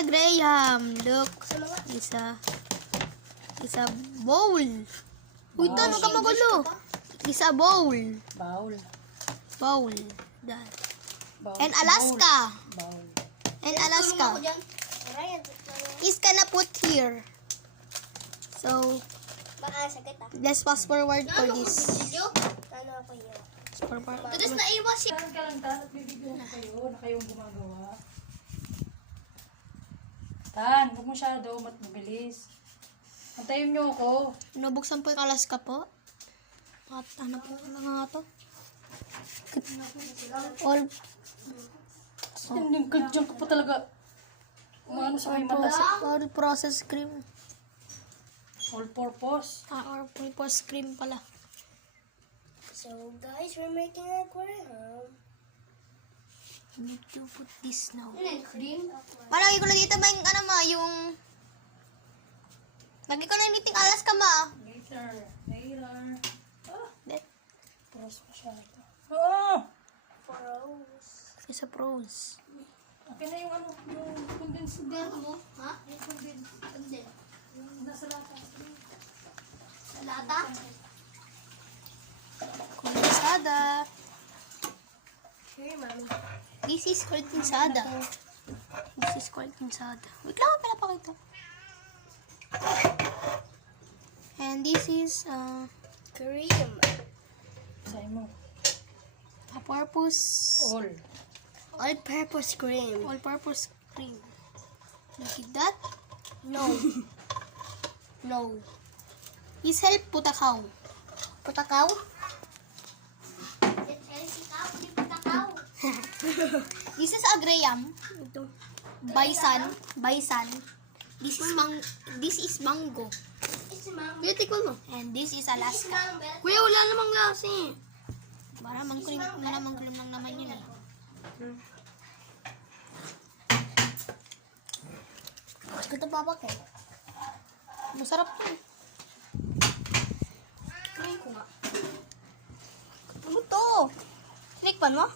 a Graham. Look. It's a bowl. Uy, Tan, huwag ka magulo. It's a bowl. Bowl. That. And Alaska. And Alaska. Is gonna put here. So, let's fast forward for this. Tapos naiwas siya. Saan ka lang Tan at bibigyan ko kayo na kayong gumagawa. Tan, huwag masyado, mabilis. Antayin niyo ako. Nabuksan po yung Alaska po. At hanap po na nga to. All Hindi, kadyan ka pa talaga. Umano sa may mata. all process cream. All purpose. All purpose cream pala. So guys, we're making a aquarium. Need to put this now. Cream? Malagi ko na dito ba yung ano ma, yung... Lagi ko na meeting Alaska ma. Later. That Pros masyado. Ah! is a pros. Okay na yung ano, yung condensed milk mo. Ha? Yung condensed. Yung nasa lata. Sa lata? Kondensada. Here, mami. This is kondensada. This is kondensada. Wait lang, pinapakita. And this is Cream. Say mo. a purpose All-purpose cream. all-purpose cream. Look at that. No. No. This help putakaw. Putakaw? Hindi putakaw. This is a Graham. Ito. Bison. This is mango. Beautiful mo. And this is Alaska. Kuya, wala namang lasi. Para mangkulim lang naman yun eh. Ito papa ko. Masarap to. Try ko nga. Ano to? Tinikpan mo?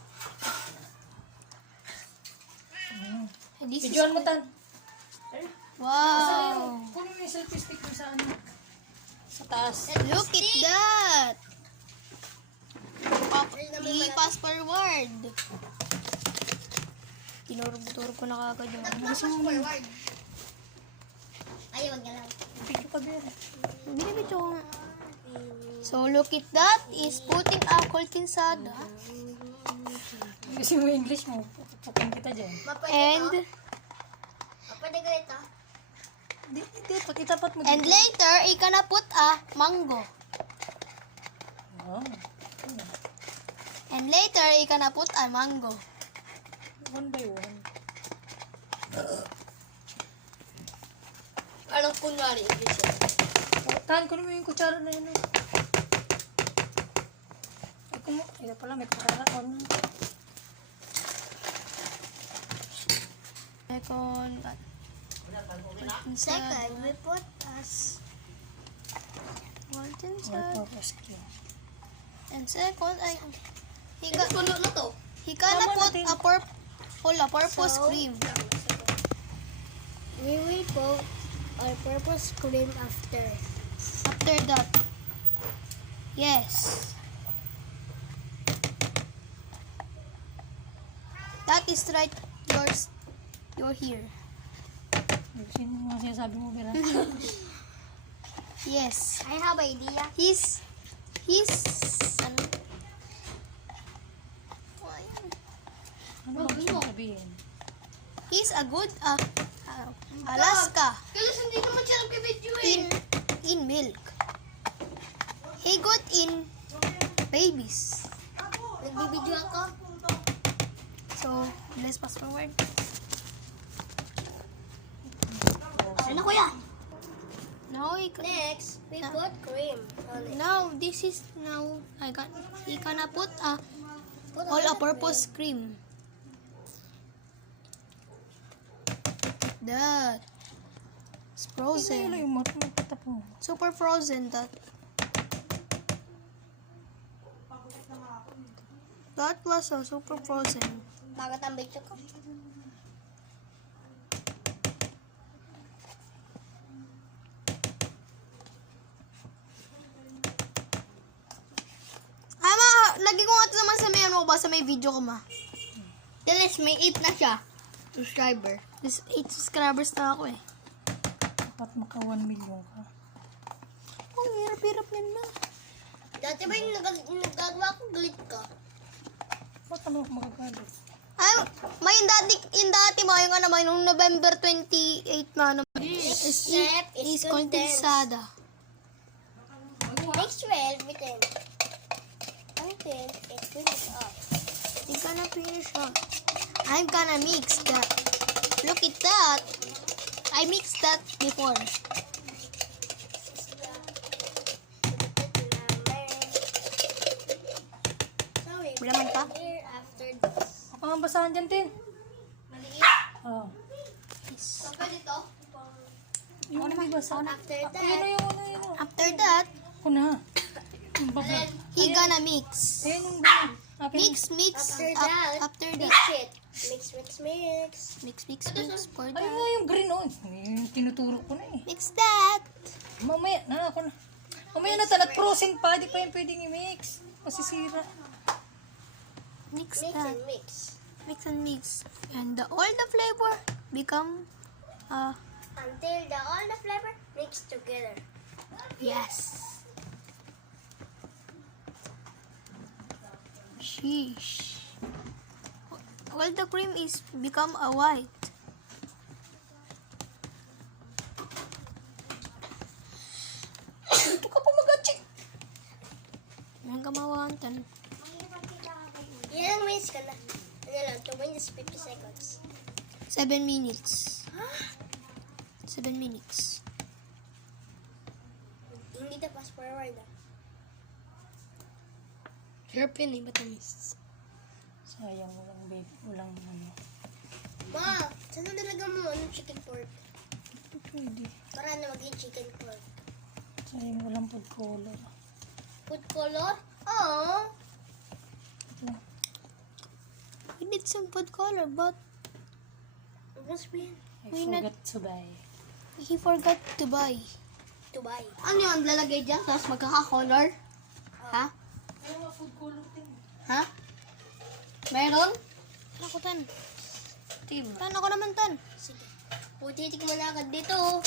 This is... Videoan mo Tan. Wow! Kunin mo yung selfie stick mo sa ano. Sa taas. Look at that! I-fast forward. Tinurog ko na kagad yung ano. Gusto mo Forward. Ay, wag na lang. Video pa ba yan? binibidyo ko nga. So, look at that. Is putting a kondensada. Kasi mo English mo. Pupukin kita dyan. And, Pwede ganito. Hindi, itapat mo. and later, you gonna put a mango. Oh. And later, you gonna put a mango. One by one. Anong kunwari English yan? Oh, Tan, kunin mo yung kutsara na yun. Ay, ito pala, may kutsara on. Second, we put as Kondensada. Purpose cream. And second, puno na to. he gonna Tama put natin. a purpose So, cream. We will put all-purpose cream after. After that, yes. That is right. You're here. Sino mo sinasabi mo, Bera? Yes. I have idea. He's ano? Ano ba gusto mo sabihin? He's a good Alaska Kasi hindi naman siya nag-video in milk. He good in babies. Nagbibideo ako. So, let's fast forward. Ano kuya? Now Next, we put cream on it. now this is now he gonna put a all-purpose cream. That it's Ano frozen. yung matap mo? Super frozen that. That was so super frozen. Bakit ang bigto ko? mo basta may video ka ma. Dalis, may 8 na siya. Subscriber. This 8 subscribers na ako eh. Dapat maka 1 million ka. Ang hirap-hirap yan na. Dati ba yung nagagawa ko galit ka? Ba't ano magagalit? Ay, may yung dati mo, yung ano mo, yung November 28 na ano, is condensada. Mix well with it until it finishes up. You're gonna finish up. I'm gonna mix that. Look at that. I mixed that before. Sorry, Laman pa? here after this. Ako ang basahan dyan, Tin. Maliit. Oh. Papa dito. Yung may basahan. After Yun na that, yun. After that, Ako na. Ang basa. he gonna mix. Ayan yung basa. Akin. Mix. after that, After mix that. it. Mix. Mix. Pour Ayun that. nga yung green, oh. Yung tinuturo ko na eh. Mix that. Mamaya na, ako na. Mamaya na talat frozen pa. Di pa yan pwedeng i-mix. Masisira. Mix Mix that. and mix. Mix and mix. And all the flavor become, Until all the flavor mix together. yes. Sheesh. All the cream is become a white. Ito ka pa mag-achik. Ang kamawantan. Ilang minutes ka na? Ano lang, 2 minutes, 50 seconds. 7 minutes. 7 minutes. Hindi na fast forward ah. Hirap yun eh, matamis. Sayang, walang baby. Walang ano. Ma, saan na talaga mo anong chicken pork? Ito pwede. Para na maging chicken pork. Sayang, walang food color. Food color? Oo. Ito. We need some food color, but Ang sabihin. I Why not? forgot to buy. he forgot to buy. To buy. Ano yun? Lalagay dyan, tapos magkaka-color? Ha? Ano nga food color din? Ha? Meron? Ano ko tan? Team. Tan ako naman tan. Sige. Puti tikman na agad dito.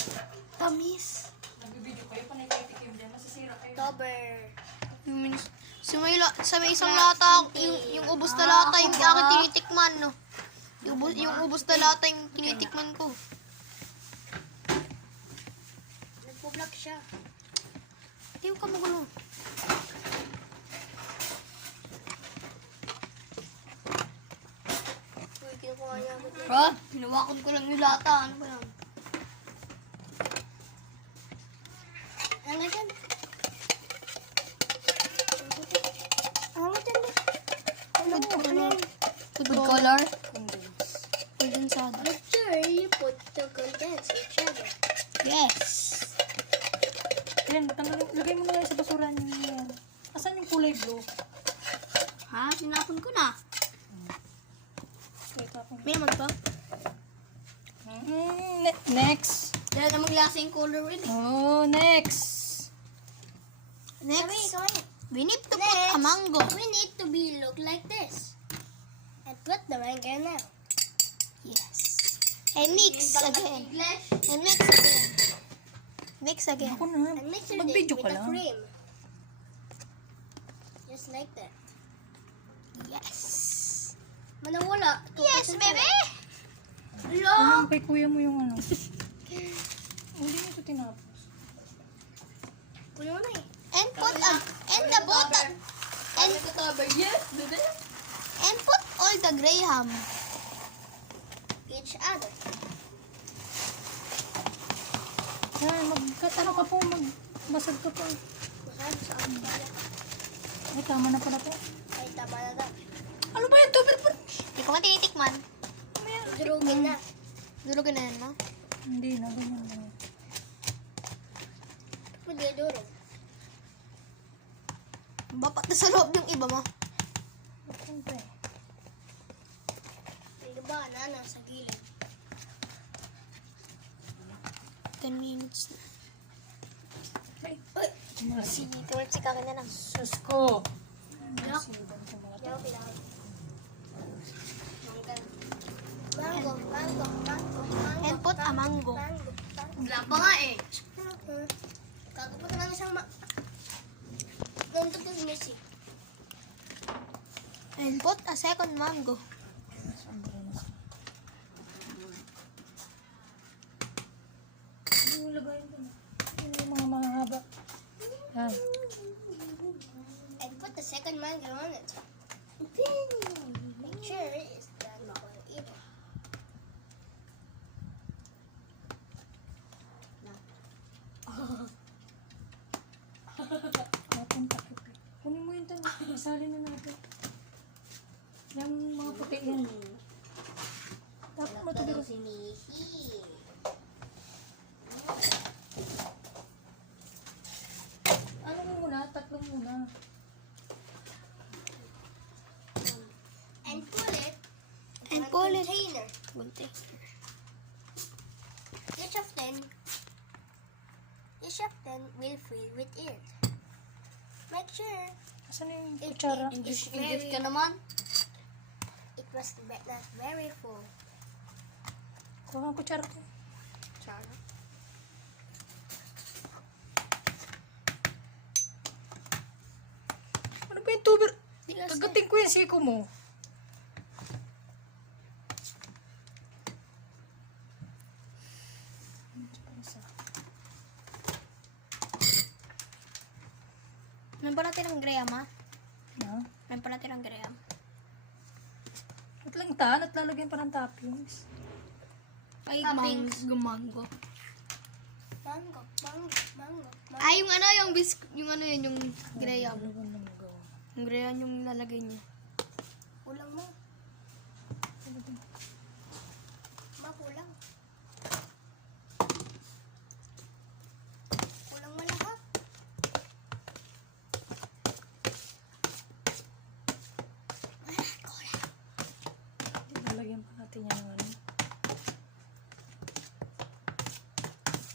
Tamis. Nagbibideo kayo pa naititikim dyan. Masisira kayo. Tober. Sa may isang lata, yung ubos na lata yung aking tinitikman, no? Yung ubos na lata yung tinitikman ko. Nagpo-block siya. Hindi ka magulo. Uy, kinukuha niya ako. Bro, hinawakan ko lang yung lata. Ano ba yan? Ano nga dyan? Ano nga dyan? Food color. Food color? Condense. Condensada. Make sure you put the contents each other. Yes. Yan, lagay mo na yan sa basura niyo yan. Asan yung kulay blue? Ha? Sinapon ko na. Wait, ako. May naman pa? Next. Dahil na maglasa yung color rin eh. Oh, next. Next, Kami. we need to put a mango. We need to be look like this. And put the mango now. Yes. And mix again. And mix again. Mix again. Ako na. And mix it Mag-video with ka the lang. cream. Just like that. Yes. Manawala. Yes, baby! Ano kay kuya mo yung ano? Hindi mo ito tinapos. Kuno na eh. And put and the bottom. And put all the graham. Each other. Yan, ano ka po, magbasag ka po. Masabi sa akin pala. Ay, tama na pala po. Ay, tama na daw. Ano ba yung tubig po? Hindi ko nga tinitikman. Durugin na. Durugin na yan, no? Hindi na, ganyan lang. Pwede durog. Bapat na sa loob yung iba mo. Siyempre. Hindi ba na nasa gilid? 10 minutes na. Ay, Ay! Marcy. Sinitulit si kakin na lang. Sus ko. Hindi ako kailangan. Mango, mango, mango, mango. And put a mango. Mango. Wala pa nga eh. Kakapunta lang isang nandun to si Missy. And put a second mango. Ano yung lagay ito? Ano yung mga mahaba? Yan. And put the second mango on it. Make sure it's not going to eat it. Ating takip eh. Kunin mo yun tayo. Isalin na natin. Yung mga puti yan. Tapos mo ito dito. Si Missy. Ano mo muna? Tatlong muna. And put it And in a pull it. container. Gunti. Each of them will fill with it. Make sure Asan yung kutsara? it's very, naman. it was not very full. Kuha ang kutsara ko. Chara. Ano ba yung tuber? Bigas Tagating ko yung siko mo. May pala tirang graham, ha? Ha? May pala tirang graham. At lang tan at lalagyan pa ng toppings. Ay, Toppings. mango. Mango, mango, mango, mango. Ay, yung ano, yung ano yun, yung graham. Ano ba nang magawa? Yung graham yung lalagay niya. Kulang mo. Kulang. Kulang mo lahat. Lalagyan pa natin yan ng ano.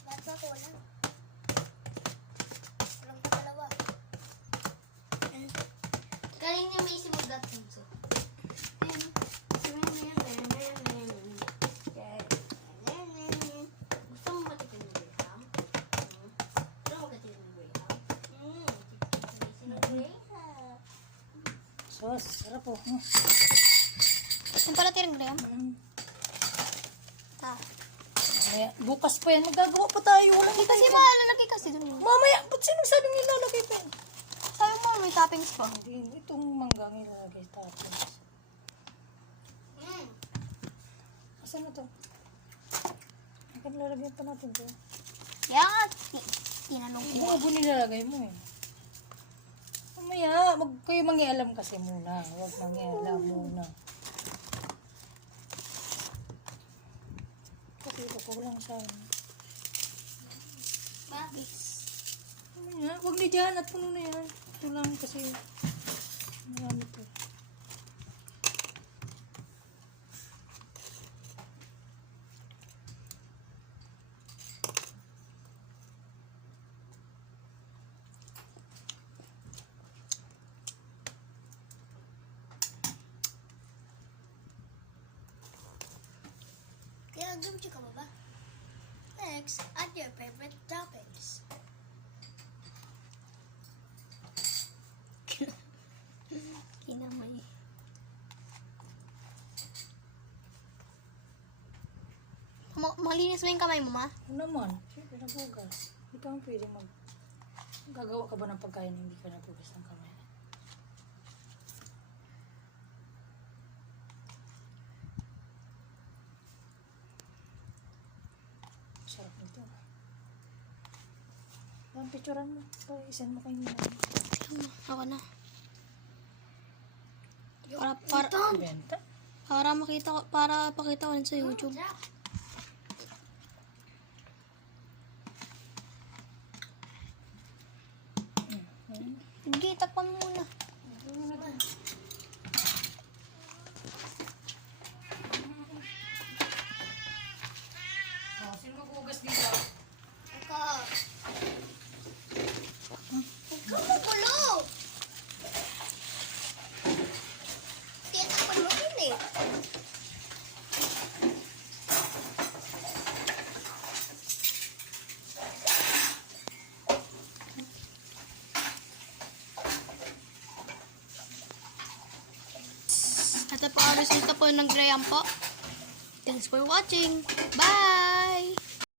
Lahat ba kulang? Kulang pa dalawa. Galing niya may simugat nito. Gusto mo ba titin ng Graham? Gusto mo ba titin ng Graham? Sos, sarap po. Yung pala tirang graham? Ah. Bukas pa yan, magagawa pa tayo. Walang Hindi kasi malalagay kasi dun. Mamaya, ba't sinasabing nilalagay pa yan? Sabi mo, may toppings pa. Hindi, itong manggang ilalagay toppings. Asan na to? Akan lalagyan pa natin to. Kaya nga, tinanong ko. Buo nilalagay mo eh. Mamaya, kayo mangialam kasi muna. Huwag mangialam muna. Kapito ko lang sana. Bagis. Mamaya, huwag na dyan at puno na yan. Ito lang kasi marami to. Kaya gamit ka ba? Next, add your favorite toppings. Kinamay. Malinis ba yung kamay mo, ma? Ano naman? Siyempre, nabugas. Hindi ka man pwede gagawa ka ba ng pagkain na hindi ka nabugas ng kamay? Sarap nito. Ang picturean mo. Isan mo kayo nila. Ako na. Para Benta? makita ko, para pakita ko rin sa YouTube. Sige, takpan mo muna. Oh, sino maghugas dito? Ika. Huwag ka magulo. Tinatakpan mo din eh. Ito po ang resulta po ng Graham po. Thanks for watching. Bye!